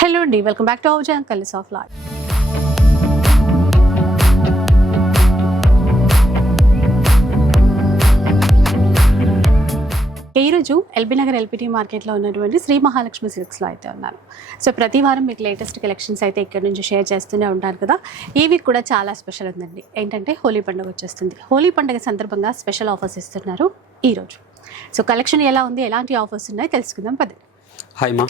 Hello అండి welcome back to our colours of life ఈరోజు LB Nagar LPT మార్కెట్లో ఉన్నటువంటి శ్రీ మహాలక్ష్మి సిల్క్స్లో అయితే ఉన్నాను సో ప్రతి వారం మీకు లేటెస్ట్ కలెక్షన్స్ అయితే ఇక్కడ నుంచి షేర్ చేస్తూనే ఉంటారు కదా. ఈ వీక్ కూడా చాలా స్పెషల్ ఉందండి. ఏంటంటే హోలీ పండుగ వచ్చేస్తుంది. హోలీ పండుగ సందర్భంగా స్పెషల్ ఆఫర్స్ ఇస్తున్నారు ఈరోజు సో కలెక్షన్ ఎలా ఉంది? ఎలాంటి ఆఫర్స్ ఉన్నాయో? తెలుసుకుందాం పదండి. హాయ్ మా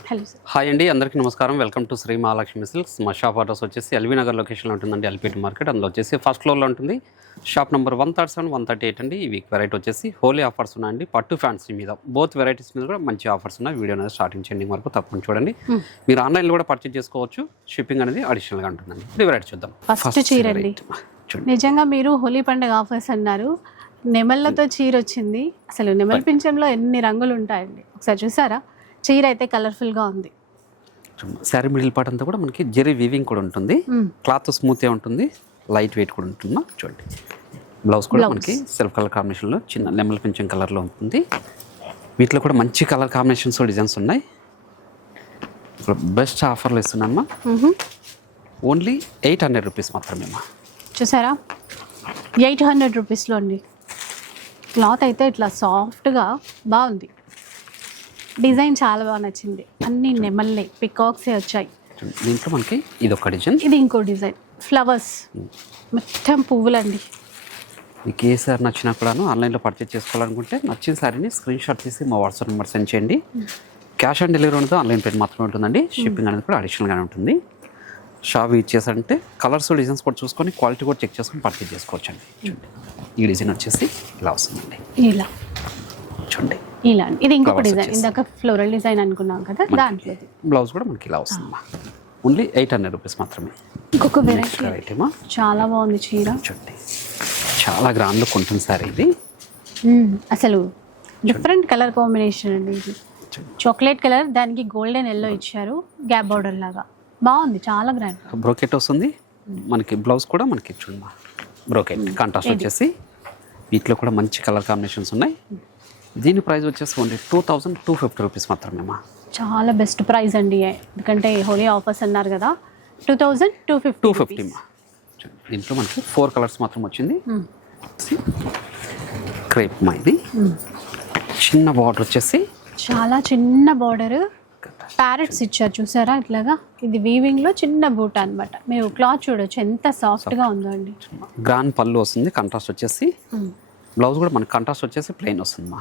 హాయ్ అండి అందరికీ నమస్కారం. Welcome to Shri Mahalakshmi silks మా షాప్ అడ్రస్ వచ్చేసి ఎల్వీ నగర్ లొకేషన్లో ఉంటుందండి ఎల్పిటి మార్కెట్ అందులో వచ్చేసి ఫస్ట్ ఫ్లోర్లో ఉంటుంది. Shop number one thirty seven one thirty eight అండి. ఈ వీక్ వెరైటీ వచ్చేసి హోలీ ఆఫర్స్ ఉన్నాయండి. పట్టు ఫ్యాన్సీ మీద బోత్ వెరైటీస్ మీద కూడా మంచి ఆఫర్స్ ఉన్నాయి. వీడియో అనేది స్టార్టింగ్ ఎండింగ్ వరకు తప్పకుండా చూడండి. మీరు ఆన్లైన్లో కూడా పర్చేజ్ చేసుకోవచ్చు. షిప్పింగ్ అనేది అడిషనల్గా ఉంటుందండి. ఇప్పుడు వెరైటీ చూద్దాం. First చీర నిజంగా మీరు హోలీ పండుగ ఆఫర్స్ అన్నారు. నెమళ్ళతో చీర వచ్చింది. అసలు నెమలి పింఛంలో ఎన్ని రంగులు ఉంటాయండి? ఒకసారి చూసారా? చీర అయితే కలర్ఫుల్గా ఉంది. శారీ మిడిల్ పార్ట్ అంతా కూడా మనకి జెరీ వీవింగ్ కూడా ఉంటుంది. క్లాత్ స్మూత్గా ఉంటుంది. లైట్ వెయిట్ కూడా ఉంటుందా? చూడండి. బ్లౌజ్ కూడా మనకి సెల్ఫ్ కలర్ కాంబినేషన్లో చిన్న లెమల్ పెంచం కలర్లో ఉంటుంది. వీటిలో కూడా మంచి కలర్ కాంబినేషన్స్ డిజైన్స్ ఉన్నాయి. ఇప్పుడు బెస్ట్ ఆఫర్లు ఇస్తున్నామ్మా. ఓన్లీ ఎయిట్ హండ్రెడ్ రూపీస్ మాత్రమే అమ్మా చూసారా? ఎయిట్ హండ్రెడ్ రూపీస్లో అండి. క్లాత్ అయితే ఇట్లా సాఫ్ట్గా బాగుంది. డిజైన్ చాలా బాగా నచ్చింది. అన్ని నెమల్లే పికాక్సే వచ్చాయి. దీంట్లో మనకి ఇది ఒక డిజైన్. ఇది ఇంకో డిజైన్. ఫ్లవర్స్. మొత్తం పువ్వులండి. మీకు ఏ సారీ నచ్చినా కూడాను ఆన్లైన్లో పర్చేస్ చేసుకోవాలనుకుంటే నచ్చిన సారీని స్క్రీన్ షాట్ తీసి మా వాట్సాప్ నెంబర్ సెండ్ చేయండి. క్యాష్ ఆన్ డెలివరీ ఉండదు ఆన్లైన్ పేమెంట్ మాత్రమే ఉంటుందండి. షిప్పింగ్ అనేది కూడా అడిషనల్గానే ఉంటుంది. షాప్ ఇచ్చేసంటే కలర్స్ డిజైన్స్ కూడా చూసుకొని క్వాలిటీ కూడా చెక్ చేసుకొని పర్చేజ్ చేసుకోవచ్చు అండి చూడండి. ఈ డిజైన్ వచ్చేసి ఇలా వస్తుందండి. ఇలా. చూడండి. ఇలా. ఇది ఇంకొక డిజైన్. ఇందాక ఫ్లోరల్ డిజైన్ అనుకున్నాం కదా దాంట్లో. బ్లౌజ్ కూడా మనకి ఇలా వస్తుందమ్మా ఓన్లీ ఎయిట్ హండ్రెడ్ రూపీస్ మాత్రమే. ఇంకొక వెరైటీ వెరైటీమా చాలా బాగుంది చీర. చూడండి. చాలా గ్రాండ్ లుక్ ఉంటుంది సార్ ఇది. అసలు డిఫరెంట్ కలర్ కాంబినేషన్ అండి ఇది. చాక్లెట్ కలర్ దానికి గోల్డెన్ ఎల్లో ఇచ్చారు గ్యాప్ బార్డర్ లాగా. బాగుంది చాలా గ్రాండ్ బ్రోకెట్ వస్తుంది. మనకి బ్లౌజ్ కూడా మనకి చూడమ్మా బ్రోకెట్ కాంట్రాస్ట్ వచ్చేసి. వీటిలో కూడా మంచి కలర్ కాంబినేషన్స్ ఉన్నాయి. దీని ప్రైస్ వచ్చేసి only two thousand two fifty rupees మాత్రమేమా చాలా బెస్ట్ ప్రైస్ అండి ఎందుకంటే హోలీ ఆఫర్స్ అన్నారు కదా two thousand two fifty two fifty. దీంట్లో మనకి ఫోర్ కలర్స్ మాత్రం వచ్చింది. క్రేప్ మా ఇది. చిన్న బార్డర్ వచ్చేసి చాలా చిన్న బార్డర్. ప్యారెట్స్ ఇచ్చారు చూసారా ఇట్లాగా? ఇది వీవింగ్లో చిన్న బూట అన్నమాట. మీరు క్లాత్ చూడొచ్చు ఎంత సాఫ్ట్గా ఉందో అండి. గ్రాండ్ పళ్ళు వస్తుంది కాంట్రాస్ట్ వచ్చేసి బ్లౌజ్ కూడా మనకి కాంట్రాస్ట్ వచ్చేసి ప్లెయిన్ వస్తుంది మా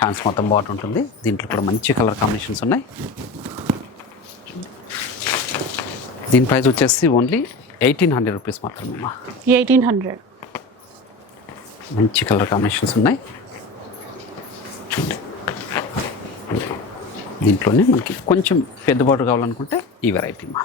హ్యాండ్స్ మొత్తం బాట్ ఉంటుంది. దీంట్లో కూడా మంచి కలర్ కాంబినేషన్స్ ఉన్నాయి. దీని ప్రైస్ వచ్చేసి ఓన్లీ ఎయిటీన్ హండ్రెడ్ రూపీస్ మాత్రమే మా ఎయిటీన్ హండ్రెడ్ మంచి కలర్ కాంబినేషన్స్ ఉన్నాయి. దీంట్లోనే మనకి కొంచెం పెద్ద బార్డర్ కావాలనుకుంటే ఈ వెరైటీ మా.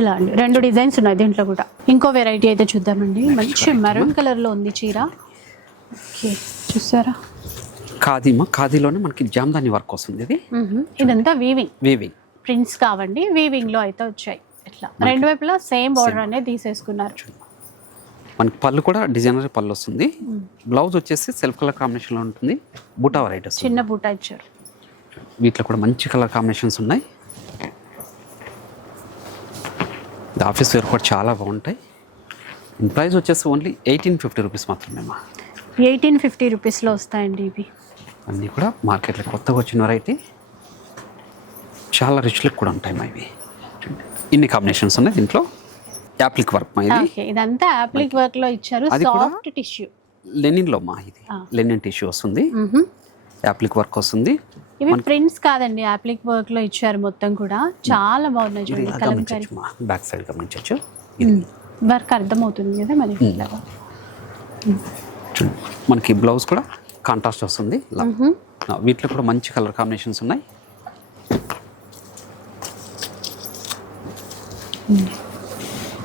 ఇలా అండి. రెండు డిజైన్స్ ఉన్నాయి దీంట్లో కూడా. ఇంకో వెరైటీ అయితే చూద్దామండి. మంచి మెరూన్ కలర్లో ఉంది చీర. ఓకే చూసారా? ఖాదీ మా ఖాదీలోనే మనకి జామ్దాని వర్క్ వస్తుంది ఇది. ఇదంతా వీవింగ్ వీవింగ్ ప్రింట్స్ కావండి వీవింగ్లో అయితే వచ్చాయి. ఇట్లా. రెండు వైపులా సేమ్ బార్డర్ అనేది తీసేసుకున్నారు. మనకి పళ్ళు కూడా డిజైనర్ పళ్ళు వస్తుంది. బ్లౌజ్ వచ్చేసి సెల్ఫ్ కలర్ కాంబినేషన్లో ఉంటుంది. బూటా వెరైటీ చిన్న బూట ఇచ్చారు. వీటిలో కూడా మంచి కలర్ కాంబినేషన్స్ ఉన్నాయి. ఇది ఆఫీస్ వేర్ కూడా చాలా బాగుంటాయి. ప్రైస్ వచ్చేసి ఓన్లీ ఎయిటీన్ ఫిఫ్టీ రూపీస్ మాత్రమే మా. ఎయిటీన్ ఫిఫ్టీ రూపీస్లో వస్తాయండి ఇవి. అన్నీ కూడా మార్కెట్లో కొత్తగా వచ్చిన వెరైటీ చాలా రిచ్ లుక్ కూడా ఉంటాయి మా ఇవి. ఇన్ని కాంబినేషన్స్ ఉన్నాయి దీంట్లో. యాప్లిక్ వర్క్ మా ఇది. ఇదంతా యాప్లిక్ వర్క్లో ఇచ్చారు. సాఫ్ట్ టిష్యూ లెనిన్లో మా ఇది. లెనిన్ టిష్యూ వస్తుంది. యాప్లిక్ వర్క్ వస్తుంది. ఇవి ప్రింట్స్ కాదండి యాప్లిక్ వర్క్లో ఇచ్చారు మొత్తం కూడా. చాలా బాగున్నాయి చూడండి కలంకారీ బ్యాక్ సైడ్ గమనించవచ్చు. వర్క్ అర్థమవుతుంది కదా మరి. మనకి బ్లౌజ్ కూడా కాంట్రాస్ట్ వస్తుంది. వీటిలో కూడా మంచి కలర్ కాంబినేషన్స్ ఉన్నాయి.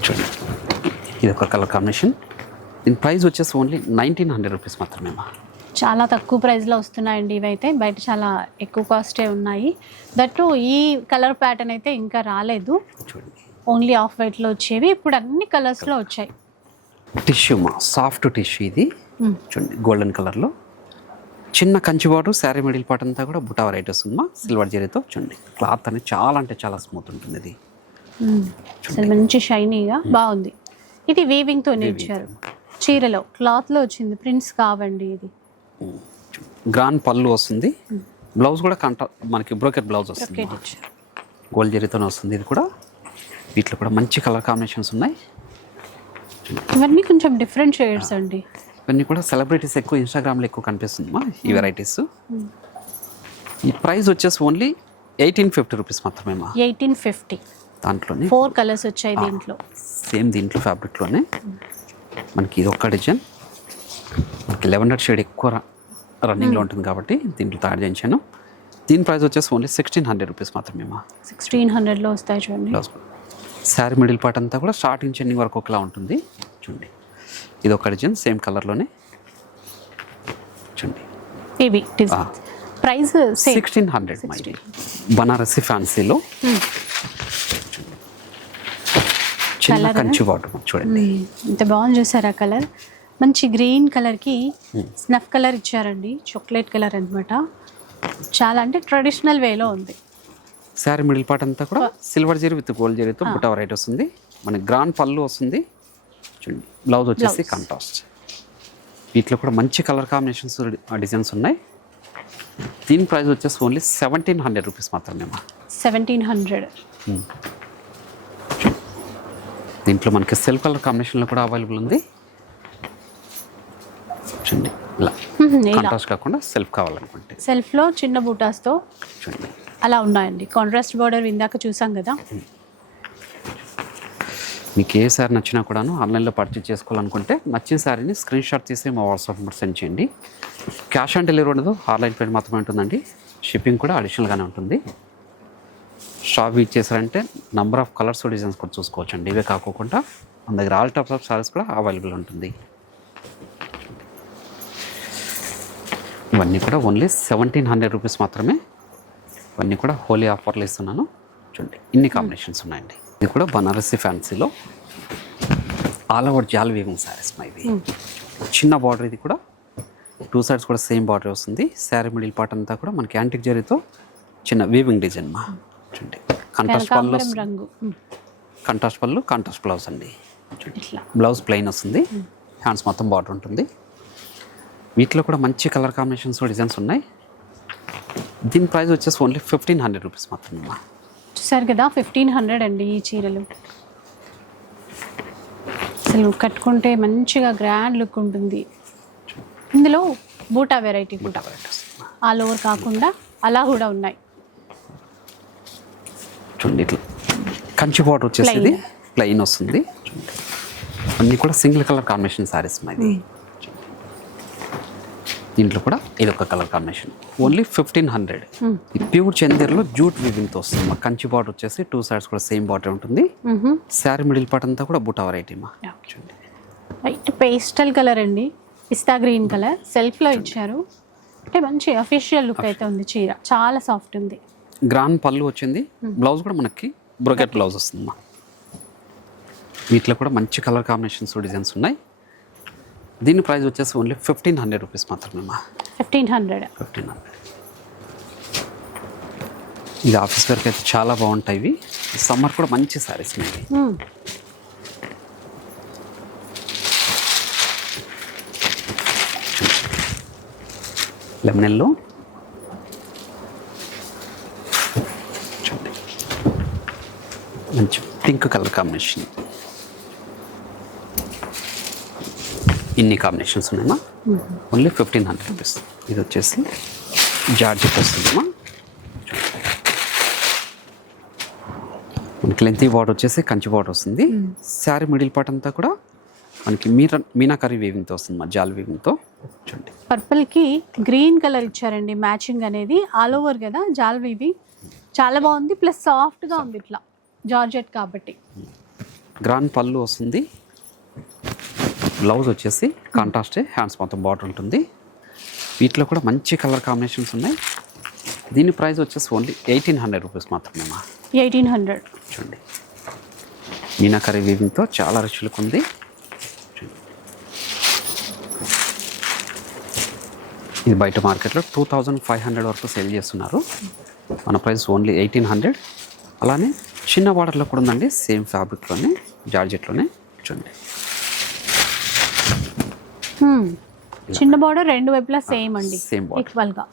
చూడండి. ఇది ఒక కలర్ కాంబినేషన్ దీని ప్రైస్ వచ్చేసి ఓన్లీ నైన్టీన్ హండ్రెడ్ రూపీస్ మాత్రమే మా చాలా తక్కువ ప్రైస్లో వస్తున్నాయండి ఇవైతే. బయట చాలా ఎక్కువ కాస్టే ఉన్నాయి. దట్టు ఈ కలర్ ప్యాటర్న్ అయితే ఇంకా రాలేదు. చూడండి ఓన్లీ ఆఫ్ వైట్లో వచ్చేవి. ఇప్పుడు అన్ని కలర్స్లో వచ్చాయి. టిష్యూ మా సాఫ్ట్ టిష్యూ ఇది. మ్మ్. చూడండి గోల్డెన్ కలర్లో చిన్న Kanchi border sari middle part అంతా కూడా బుటా వెరైటీ వస్తుందమ్మా సిల్వర్ జరీతో. చూడండి క్లాత్ అనేది చాలా అంటే చాలా స్మూత్ ఉంటుంది ఇది. అసలు మంచి షైనీగా బాగుంది. ఇది వీవింగ్ తోనే ఇచ్చారు. చీరలో క్లాత్లో వచ్చింది. ప్రింట్స్ కావండి ఇది. గ్రాండ్ పళ్ళు వస్తుంది. బ్లౌజ్ కూడా కంట మనకి బ్రోకెట్ బ్లౌజ్ వస్తుంది గోల్డ్ జరీతోనే వస్తుంది ఇది కూడా. వీటిలో కూడా మంచి కలర్ కాంబినేషన్స్ ఉన్నాయి. ఇవన్నీ కొంచెం డిఫరెంట్ షేడ్స్ అండి. ఇవన్నీ కూడా సెలబ్రిటీస్ ఎక్కువ ఇన్స్టాగ్రామ్లో ఎక్కువ కనిపిస్తుందమ్మా ఈ వెరైటీస్ ఈ ప్రైస్ వచ్చేసి ఓన్లీ ఎయిటీన్ ఫిఫ్టీ రూపీస్ మాత్రమే మా. Eighteen fifty. దాంట్లోనే ఫోర్ కలర్స్ వచ్చాయి దీంట్లో. సేమ్ దీంట్లో ఫ్యాబ్రిక్లోనే మనకి ఇది ఒక్క డిజైన్. మనకి లెవెన్ షేడ్ ఎక్కువ రన్నింగ్లో ఉంటుంది కాబట్టి దీంట్లో తయారు చేయించాను. దీని ప్రైస్ వచ్చేసి ఓన్లీ సిక్స్టీన్ హండ్రెడ్ రూపీస్ మాత్రమే మా సిక్స్టీన్ హండ్రెడ్లో వస్తాయి చూడండి. శారీ మిడిల్ పార్ట్ అంతా కూడా స్టార్టింగ్ చెన్నింగ్ వరకు ఒకలా ఉంటుంది. చూడండి. ఇది ఒక డిజైన్ సేమ్ కలర్లోనే. చూడండి. ఇవి ప్రైస్ సిక్స్టీన్ హండ్రెడ్ బనారసి ఫ్యాన్సీలో. చిన్న? కంచి బాటర్ చూడండి. ఇంత బాగుంది చూసారా కలర్? మంచి గ్రీన్ కలర్కి స్నఫ్ కలర్ ఇచ్చారండి. చాక్లెట్ కలర్ అన్నమాట. చాలా అంటే ట్రెడిషనల్ వేలో ఉంది. శారీ మిడిల్ పార్ట్ అంతా కూడా సిల్వర్ జరీ విత్ గోల్డ్ జరీతో బుట్ట వెరైటీ వస్తుంది. మనకి గ్రాండ్ పళ్ళు వస్తుంది. చూడండి బ్లౌజ్ వచ్చేసి. కంట్రాస్ట్ వీటిలో కూడా మంచి కలర్ కాంబినేషన్స్ డిజైన్స్ ఉన్నాయి. దీని ప్రైస్ వచ్చేసి ఓన్లీ సెవెంటీన్ హండ్రెడ్ రూపీస్ మాత్రమే మా సెవెంటీన్ హండ్రెడ్. దీంట్లో మనకి సెల్ఫ్ కలర్ కాంబినేషన్లో కూడా అవైలబుల్ ఉంది. చూడండి. ఇలా. ఇలా. కాంట్రాస్ట్ కాకుండా సెల్ఫ్ కావాలనుకుంటే. సెల్ఫ్లో చిన్న బూటాస్తో చూడండి. అలా ఉన్నాయండి. కాంట్రాస్ట్ బార్డర్ ఇందాక చూసాం కదా. మీకు ఏ శారీ నచ్చినా కూడాను ఆన్లైన్లో పర్చేజ్ చేసుకోవాలనుకుంటే నచ్చిన శారీని స్క్రీన్ షాట్ తీసి మా వాట్సాప్ నెంబర్ సెండ్ చేయండి. క్యాష్ ఆన్ డెలివరీ ఉండదు. ఆన్లైన్ పేమెంట్ మాత్రమే ఉంటుందండి. షిప్పింగ్ కూడా అడిషనల్గానే ఉంటుంది. షాప్ ఇచ్చేసారంటే నంబర్ ఆఫ్ కలర్స్ డిజైన్స్ కూడా చూసుకోవచ్చండి. ఇవే కాకోకుండా మన దగ్గర ఆల్ టైప్స్ ఆఫ్ సారీస్ కూడా అవైలబుల్ ఉంటుంది. ఇవన్నీ కూడా ఓన్లీ సెవెంటీన్ హండ్రెడ్ రూపీస్ మాత్రమే. ఇవన్నీ కూడా హోలీ ఆఫర్లు ఇస్తున్నాను. చూడండి ఇన్ని కాంబినేషన్స్ ఉన్నాయండి. ఇది కూడా బనారసి ఫ్యాన్సీలో ఆల్ ఓవర్ జాల్ వీవింగ్ శారీస్ మా ఇవి. చిన్న బార్డర్ ఇది కూడా. టూ సైడ్స్ కూడా సేమ్ బార్డర్ వస్తుంది. శారీ మిడిల్ పార్ట్ అంతా కూడా మనకి యాంటిక్ జరీతో చిన్న వీవింగ్ డిజైన్ మా. చూడండి కంట్రాస్ట్ పళ్ళు కంట్రాస్ట్ పళ్ళు కంట్రాస్ట్ బ్లౌజ్ అండి. బ్లౌజ్ ప్లెయిన్ వస్తుంది. హ్యాండ్స్ మొత్తం బార్డర్ ఉంటుంది. వీటిలో కూడా మంచి కలర్ కాంబినేషన్స్ డిజైన్స్ ఉన్నాయి. దీని ప్రైస్ వచ్చేసి ఓన్లీ ఫిఫ్టీన్ హండ్రెడ్ రూపీస్ మాత్రమే. చూసారు కదా ఫిఫ్టీన్ హండ్రెడ్ అండి ఈ చీరలు. అసలు కట్టుకుంటే మంచిగా గ్రాండ్ లుక్ ఉంటుంది. ఇందులో బూటా వెరైటీ కూడా. ఆల్ ఓవర్ కాకుండా అలా కూడా ఉన్నాయి. చూడండి ఇట్లా. కంచి బార్డర్ వచ్చేసి ప్లెయిన్ వస్తుంది. అన్నీ కూడా సింగిల్ కలర్ కాంబినేషన్ శారీస్ ఇది. దీంట్లో కూడా ఇది ఒక colour combination. Only fifteen hundred ఈ ప్యూర్ చందేర్లో జూట్ వివింగ్తో వస్తుంది మా కంచి బార్డర్ వచ్చేసి టూ సైడ్స్ కూడా సేమ్ బార్డర్ ఉంటుంది. శారీ మిడిల్ పార్ట్ అంతా కూడా బుటా వెరైటీ మా చూడండి వైట్ పేస్టల్ కలర్ అండి. పిస్తా గ్రీన్ కలర్. సెల్ఫ్లో ఇచ్చారు. అంటే మంచి అఫీషియల్ లుక్ అయితే ఉంది చీర. చాలా సాఫ్ట్ ఉంది. గ్రాండ్ పళ్ళు వచ్చింది. బ్లౌజ్ కూడా మనకి బ్రొకెట్ బ్లౌజ్ వస్తుంది వీటిలో కూడా మంచి కలర్ కాంబినేషన్స్ డిజైన్స్ ఉన్నాయి. దీని ప్రైస్ వచ్చేసి ఓన్లీ ఫిఫ్టీన్ హండ్రెడ్ రూపీస్ మాత్రమే మా ఫిఫ్టీన్ హండ్రెడ్. Fifteen hundred. ఇది ఆఫీస్ వర్క్ అయితే చాలా బాగుంటాయి ఇవి. సమ్మర్ కూడా మంచి శారీస్ ఇవి. లెమనెల్లో మంచి పింక్ కలర్ కాంబినేషన్ ఇన్ని కాంబినేషన్స్ ఉన్నాయమ్మా? ఓన్లీ ఫిఫ్టీన్ హండ్రెడ్ రూపీస్ ఇది వచ్చేసి జార్జెట్ వస్తుందమ్మా. మనకి లెంతీ బార్డర్ వచ్చేసి కంచి బార్డర్ వస్తుంది. శారీ మిడిల్ పార్ట్ అంతా కూడా మనకి మీర మీనాకరీ వీవింగ్తో వస్తుంది మా జాల్ వీవింగ్తో చూడండి. పర్పుల్కి గ్రీన్ కలర్ ఇచ్చారండి మ్యాచింగ్ అనేది. ఆల్ ఓవర్ కదా జాల్వీవి చాలా బాగుంది ప్లస్ సాఫ్ట్గా ఉంది ఇట్లా జార్జెట్ కాబట్టి. గ్రాండ్ పళ్ళు వస్తుంది. బ్లౌజ్ వచ్చేసి కాంట్రాస్ట్ హ్యాండ్స్ మొత్తం బార్డర్ ఉంటుంది. వీటిలో కూడా మంచి కలర్ కాంబినేషన్స్ ఉన్నాయి. దీని ప్రైస్ వచ్చేసి ఓన్లీ ఎయిటీన్ హండ్రెడ్ రూపీస్ మాత్రమే మా ఎయిటీన్ హండ్రెడ్. చూడండి. మీనాకరీ వీవింగ్తో చాలా రిచ్ లుక్ ఉంది. ఇది బయట మార్కెట్లో టూ థౌజండ్ ఫైవ్ హండ్రెడ్ వరకు సేల్ చేస్తున్నారు. మన ప్రైస్ ఓన్లీ ఎయిటీన్ హండ్రెడ్. అలానే చిన్న బార్డర్లో కూడా ఉందండి సేమ్ ఫ్యాబ్రిక్లోనే జార్జెట్లోనే. చూడండి. చిన్న బార్డర్ రెండు వైపులా సేమ్ అండి. సేమ్ ఈక్వల్గా.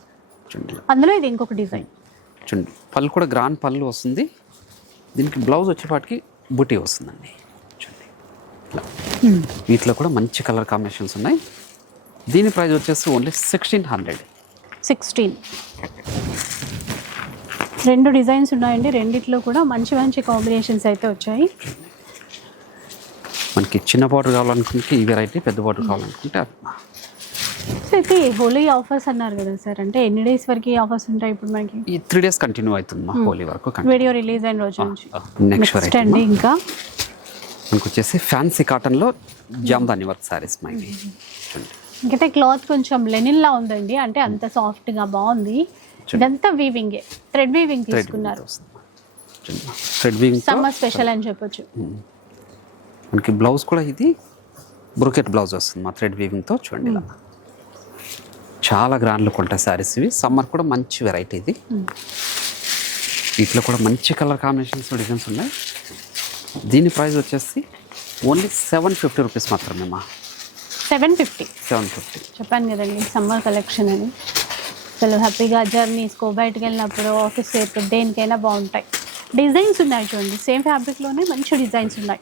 చూడండి అందులో ఇది ఇంకొక డిజైన్ చూడండి పళ్ళు కూడా గ్రాండ్ పళ్ళు వస్తుంది. దీనికి బ్లౌజ్ వచ్చేపాటికి బుటీ వస్తుందండి. చూడండి ఇలా. వీటిలో కూడా మంచి కలర్ కాంబినేషన్స్ ఉన్నాయి. దీని ప్రైస్ వచ్చేసి ఓన్లీ సిక్స్టీన్ హండ్రెడ్ సిక్స్టీన్ రెండు డిజైన్స్ ఉన్నాయండి. రెండిట్లో కూడా మంచి మంచి కాంబినేషన్స్ అయితే వచ్చాయి. మనకి చిన్న బార్డర్ కావాలనుకుంటే ఈ వెరైటీ పెద్ద బార్డర్ కావాలనుకుంటే. సో అయితే హోలీ ఆఫర్స్ అన్నారు కదా సార్ అంటే ఎన్ని డేస్ వరకు ఆఫర్స్ ఉంటాయి ఇప్పుడు మనకి? ఈ త్రీ డేస్ కంటిన్యూ అవుతుంది మా హోలీ వరకు వీడియో రిలీజ్ అయిన రోజు నుంచి. నెక్స్ట్ అండి ఇంకా? మనకు వచ్చేసి ఫ్యాన్సీ కాటన్లో జామ్దాని వర్క్ సారీస్ మా ఇవి చూడండి. ఇంకైతే క్లాత్ కొంచెం లెనిన్ లా ఉందండి అంటే అంత సాఫ్ట్గా బాగుంది ఇదంతా వీవింగ్ థ్రెడ్ వీవింగ్ తీసుకున్నారు. థ్రెడ్ సమ్మర్ స్పెషల్ అని చెప్పొచ్చు. మనకి బ్లౌజ్ కూడా ఇది బ్రొకెట్ బ్లౌజ్ వస్తుంది మా థ్రెడ్ వీవింగ్తో చూడండి ఇలా. చాలా గ్రాండ్ లుక్ ఉంటాయి శారీస్ ఇవి. సమ్మర్ కూడా మంచి వెరైటీ ఇది. వీటిలో కూడా మంచి కలర్ కాంబినేషన్స్ డిజైన్స్ ఉన్నాయి. దీని ప్రైస్ వచ్చేసి ఓన్లీ సెవెన్ ఫిఫ్టీ రూపీస్ మాత్రమే మా. Seven fifty. Seven fifty. చెప్పాను కదండి సమ్మర్ కలెక్షన్ అని. అసలు హ్యాపీగా జర్నీస్కో బయటకు వెళ్ళినప్పుడు ఆఫీస్ దేనికైనా బాగుంటాయి. డిజైన్స్ ఉన్నాయి చూడండి సేమ్ ఫ్యాబ్రిక్లోనే మంచి డిజైన్స్ ఉన్నాయి.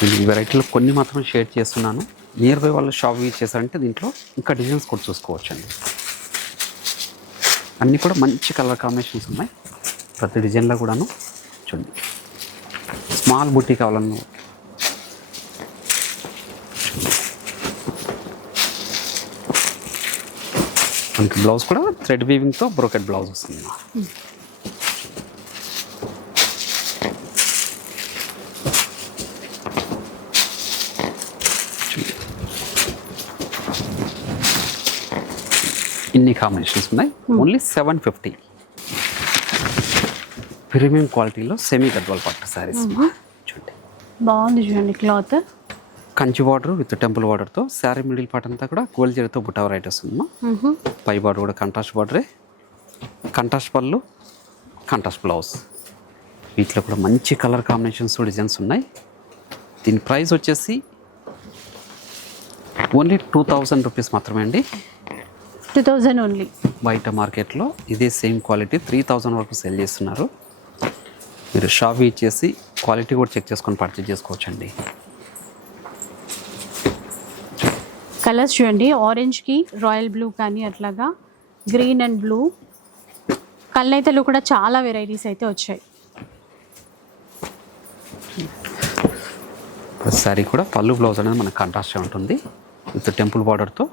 నేను ఈ వెరైటీలో కొన్ని మాత్రం షేర్ చేస్తున్నాను. నియర్ బై వాళ్ళ షాప్ యూజ్ చేశారంటే దీంట్లో ఇంకా డిజైన్స్ కూడా చూసుకోవచ్చు అండి అన్నీ కూడా మంచి కలర్ కాంబినేషన్స్ ఉన్నాయి. ప్రతి డిజైన్లో కూడాను చూడండి. స్మాల్ బుట్టి కావాలన్నా మనకి బ్లౌజ్ కూడా థ్రెడ్ వీవింగ్తో బ్రోకెట్ బ్లౌజ్ వస్తుంది. ఇన్ని కాంబినేషన్స్ ఉన్నాయి. ఓన్లీ సెవెన్ ఫిఫ్టీ ప్రీమియం క్వాలిటీలో సెమీ గద్వాల్ పట్టు శారీస్ చూడండి. బాగుంది చూడండి cloth. Kanchi border with temple బార్డర్తో శారీ మిడిల్ పార్ట్ అంతా కూడా గోల్డ్ జరీతో బుట్ట వెరైటీ వస్తుందమ్మా పై బార్డర్ కూడా కంట్రాస్ట్ బార్డరే కంట్రాస్ట్ పళ్ళు కంట్రాస్ట్ బ్లౌజ్ వీటిలో కూడా మంచి కలర్ కాంబినేషన్స్ డిజైన్స్ ఉన్నాయి. దీని ప్రైస్ వచ్చేసి ఓన్లీ టూ థౌజండ్ రూపీస్ మాత్రమే అండి. టూ థౌజండ్ ఓన్లీ బయట మార్కెట్లో ఇదే సేమ్ క్వాలిటీ త్రీ థౌజండ్ వరకు సెల్ చేస్తున్నారు. మీరు షాప్ ఇచ్చేసి క్వాలిటీ కూడా చెక్ చేసుకొని పర్చేజ్ చేసుకోవచ్చండి. కలర్స్ చూడండి. ఆరెంజ్కి రాయల్ బ్లూ కానీ అట్లాగా గ్రీన్ అండ్ బ్లూ కళ్ళైతలు కూడా చాలా వెరైటీస్ అయితే వచ్చాయి. శారీ కూడా పళ్ళు బ్లౌజ్ అనేది మనకు కాంట్రాస్ట్ ఉంటుంది. విత్ టెంపుల్ బార్డర్తో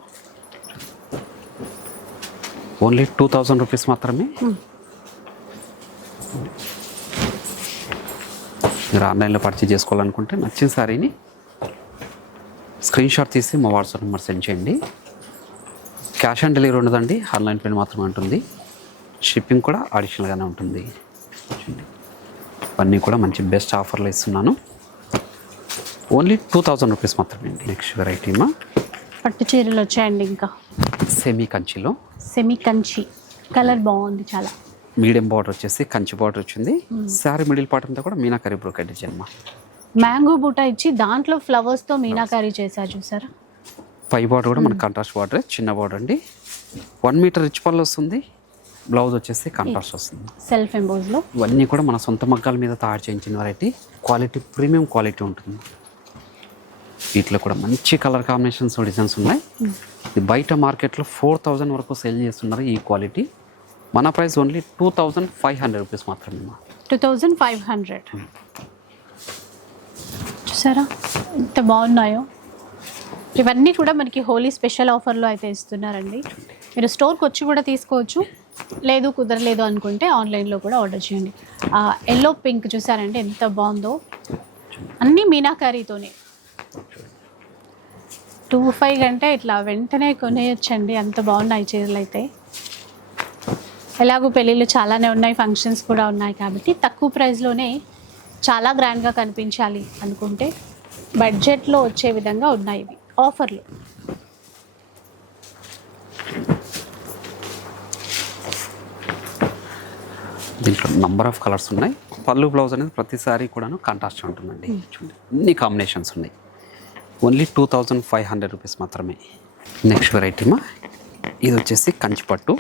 ఓన్లీ టూ థౌజండ్ రూపీస్ మాత్రమే? మీరు ఆన్లైన్లో పర్చేజ్ చేసుకోవాలనుకుంటే నచ్చిన శారీని స్క్రీన్ షాట్ తీసి మా వాట్సాప్ నెంబర్ సెండ్ చేయండి. క్యాష్ ఆన్ డెలివరీ ఉండదండి ఆన్లైన్ పేమెంట్ మాత్రమే ఉంటుంది. షిప్పింగ్ కూడా అడిషనల్గానే ఉంటుంది. అన్నీ కూడా మంచి బెస్ట్ ఆఫర్లు ఇస్తున్నాను. ఓన్లీ టూ థౌజండ్ రూపీస్ మాత్రమే అండి నెక్స్ట్ వెరైటీ మా. పట్టు చీరలు వచ్చాయండి ఇంకా. సెమీ కంచిలో సెమీ కంచి కలర్ బాగుంది చాలా. మీడియం బార్డర్ వచ్చేసి కంచి బార్డర్ వచ్చింది. శారీ మిడిల్ పార్ట్ అంతా కూడా మీనాకరీ బ్రోకెట్ డిజైన్ మా మ్యాంగో బూట ఇచ్చి దాంట్లో ఫ్లవర్స్తో మీనాకారీ చేశారు చూసారా? పై బార్డర్ కూడా మన కాంట్రాస్ట్ బార్డర్ చిన్న బార్డర్ అండి. వన్ మీటర్ రిచ్ పళ్ళు వస్తుంది. బ్లౌజ్ వచ్చేసి కాంట్రాస్ట్ వస్తుంది. సెల్ఫ్ ఎంబోజ్లో ఇవన్నీ కూడా మన సొంత మగ్గాల మీద తయారు చేయించిన వెరైటీ క్వాలిటీ ప్రీమియం క్వాలిటీ ఉంటుంది. వీటిలో కూడా మంచి కలర్ కాంబినేషన్స్ డిజైన్స్ ఉన్నాయి. ఇది బయట మార్కెట్లో ఫోర్ థౌజండ్ వరకు సేల్ చేస్తున్నారు ఈ క్వాలిటీ. మన price only two thousand five hundred rupees మాత్రమే మా. Two thousand five hundred. చూసారా? ఎంత బాగున్నాయో? ఇవన్నీ కూడా మనకి హోలీ స్పెషల్ ఆఫర్లో అయితే ఇస్తున్నారండి. మీరు స్టోర్కి వచ్చి కూడా తీసుకోవచ్చు. లేదు కుదరలేదు అనుకుంటే ఆన్లైన్లో కూడా ఆర్డర్ చేయండి. ఎల్లో పింక్ చూసారంటే ఎంత బాగుందో? అన్నీ మీనాకారీతోనే. టూ ఫైవ్ అంటే ఇట్లా వెంటనే కొనేయచ్చండి. అంత బాగున్నాయి చీరలు అయితే. ఎలాగో పెళ్ళిళ్ళు చాలానే ఉన్నాయి ఫంక్షన్స్ కూడా ఉన్నాయి కాబట్టి తక్కువ ప్రైస్లోనే చాలా గ్రాండ్గా కనిపించాలి అనుకుంటే బడ్జెట్లో వచ్చే విధంగా ఉన్నాయి ఇవి ఆఫర్లు. దీంట్లో నంబర్ ఆఫ్ కలర్స్ ఉన్నాయి. పళ్ళు బ్లౌజ్ అనేది ప్రతిసారి కూడాను కాంట్రాస్ట్ ఉంటుందండి. చూడండి అన్ని కాంబినేషన్స్ ఉన్నాయి. Only two thousand five hundred rupees మాత్రమే. నెక్స్ట్ వెరైటీమా ఇది వచ్చేసి కంచిపట్టు.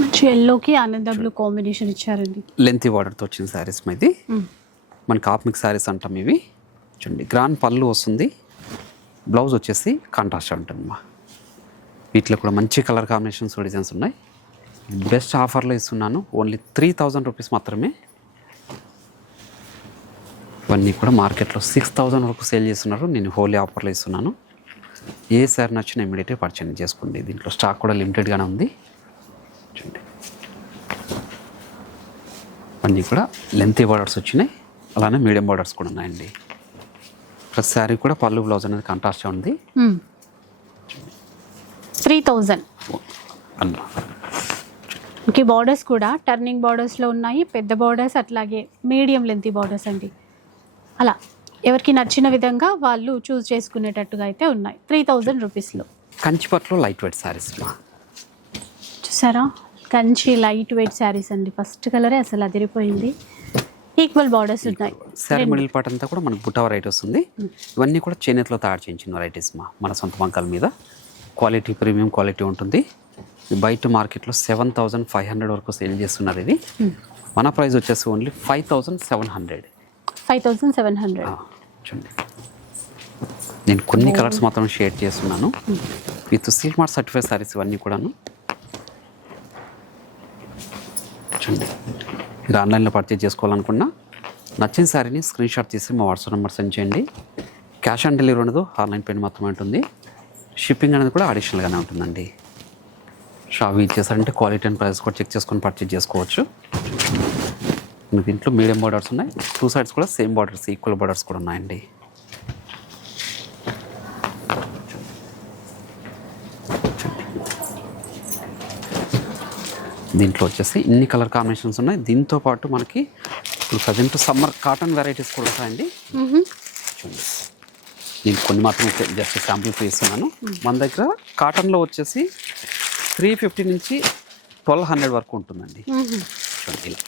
మంచి ఎల్లోకి ఆనంద బ్లూ కాంబినేషన్ ఇచ్చారండి. లెంత్ బార్డర్తో వచ్చిన శారీస్ ఇది. మనకి ఆప్మిక్ శారీస్ అంటాం ఇవి. చూడండి గ్రాండ్ పళ్ళు వస్తుంది. బ్లౌజ్ వచ్చేసి కాంట్రాస్ట్ ఉంటుందమ్మా వీటిలో కూడా మంచి కలర్ కాంబినేషన్స్ డిజైన్స్ ఉన్నాయి. బెస్ట్ ఆఫర్లో ఇస్తున్నాను. ఓన్లీ త్రీ థౌజండ్ రూపీస్ మాత్రమే. ఇవన్నీ కూడా మార్కెట్లో సిక్స్ థౌజండ్ వరకు సేల్ చేస్తున్నారు. నేను హోలీ ఆఫర్లో ఇస్తున్నాను. ఏ సార్ నచ్చిన ఇమీడియట్గా పర్చేజ్ చేసుకోండి. దీంట్లో స్టాక్ కూడా లిమిటెడ్గానే ఉంది. చూడండి. అన్నీ కూడా లెంతీ బార్డర్స్ వచ్చినాయి. అలానే మీడియం బార్డర్స్ కూడా ఉన్నాయండి. ప్రతి శారీ కూడా పళ్ళు బ్లౌజ్ అనేది కాంట్రాస్ట్ ఉంది. Three thousand. అన్న. ఇంకే బార్డర్స్ కూడా టర్నింగ్ బార్డర్స్లో ఉన్నాయి పెద్ద బార్డర్స్ అట్లాగే మీడియం లెంతీ బార్డర్స్ అండి. అలా ఎవరికి నచ్చిన విధంగా వాళ్ళు చూస్ చేసుకునేటట్టుగా అయితే ఉన్నాయి. త్రీ థౌజండ్ రూపీస్లో కంచిపట్లో లైట్ వెయిట్ శారీస్ చూసారా? కంచి లైట్ వెయిట్ శారీస్ అండి. ఫస్ట్ కలరే అసలు అదిరిపోయింది. ఈక్వల్ బార్డర్స్ ఉన్నాయి. శారీ మిడిల్ పార్ట్ అంతా కూడా మనకు బుట్ట వెరైటీ వస్తుంది. ఇవన్నీ కూడా చేనేతలో తయారు చేయించిన వెరైటీస్ మా మన సొంత వంకల మీద. క్వాలిటీ ప్రీమియం క్వాలిటీ ఉంటుంది. బయట మార్కెట్లో సెవెన్ థౌజండ్ ఫైవ్ హండ్రెడ్ వరకు సేల్ చేస్తున్నారు ఇది. మన ప్రైస్ వచ్చేసి only five thousand seven hundred five thousand seven hundred. చూడండి. నేను కొన్ని కలర్స్ మాత్రం షేర్ చేస్తున్నాను. With silk mart certified saris ఇవన్నీ కూడాను. చూడండి. మీరు ఆన్లైన్లో పర్చేజ్ చేసుకోవాలనుకున్నా నచ్చిన శారీని స్క్రీన్ షాట్ తీసి మా వాట్సాప్ నెంబర్ సెండ్ చేయండి. క్యాష్ ఆన్ డెలివరీ ఉండదు ఆన్లైన్ పేమెంట్ మాత్రమే ఉంటుంది. షిప్పింగ్ అనేది కూడా అడిషనల్గానే ఉంటుందండి. షాప్ ఇచ్చేసారంటే క్వాలిటీ అండ్ ప్రైస్ కూడా చెక్ చేసుకొని పర్చేజ్ చేసుకోవచ్చు. దీంట్లో మీడియం బార్డర్స్ ఉన్నాయి. టూ సైడ్స్ కూడా సేమ్ బార్డర్స్ ఈక్వల్ బార్డర్స్ కూడా ఉన్నాయండి. దీంట్లో వచ్చేసి ఇన్ని కలర్ కాంబినేషన్స్ ఉన్నాయి. దీంతో పాటు మనకి ఇప్పుడు ప్రజెంట్ సమ్మర్ కాటన్ వెరైటీస్ కూడా ఉంటాయండి చూడండి. నేను కొన్ని మాత్రం జస్ట్ శాంపుల్ ఇస్తున్నాను మన దగ్గర కాటన్లో వచ్చేసి త్రీ ఫిఫ్టీ నుంచి ట్వెల్వ్ హండ్రెడ్ వరకు ఉంటుందండి. చూడండి ఇలా.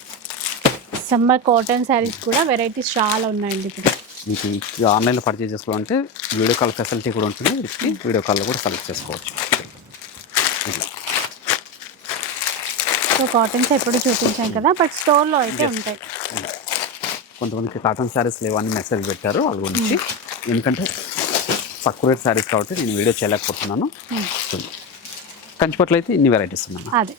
సమ్మర్ కాటన్ శారీస్ కూడా వెరైటీస్ చాలా ఉన్నాయండి ఇప్పుడు. మీకు ఆన్లైన్లో పర్చేజ్ చేసుకోవాలంటే వీడియో కాల్ ఫెసిలిటీ కూడా ఉంటుంది. వీడియో కాల్లో కూడా సెలెక్ట్ చేసుకోవచ్చు. సో కాటన్స్ ఎప్పుడు చూపించాం కదా బట్ స్టోర్లో అయితే ఉంటాయి. కొంతమందికి కాటన్ శారీస్ లేవని మెసేజ్ పెట్టారు వాళ్ళ గురించి. ఎందుకంటే తక్కువ రేట్ శారీస్ కాబట్టి నేను వీడియో చేయలేకపోతున్నాను. చూడండి. కంచిపట్లు అయితే ఇన్ని వెరైటీస్ ఉన్నాను అదే.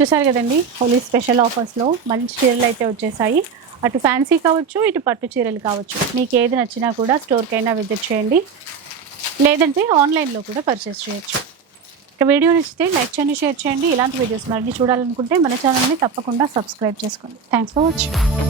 చూసారు కదండి హోలీ స్పెషల్ ఆఫర్స్లో మంచి చీరలు అయితే వచ్చేసాయి. అటు ఫ్యాన్సీ కావచ్చు ఇటు పట్టు చీరలు కావచ్చు మీకు ఏది నచ్చినా కూడా స్టోర్కైనా విజిట్ చేయండి. లేదంటే ఆన్లైన్లో కూడా పర్చేస్ చేయొచ్చు. ఇక వీడియో నచ్చితే లైక్ చేయండి షేర్ చేయండి. ఇలాంటి వీడియోస్ మరిన్ని చూడాలనుకుంటే మన ఛానల్ని తప్పకుండా సబ్స్క్రైబ్ చేసుకోండి. Thanks for watching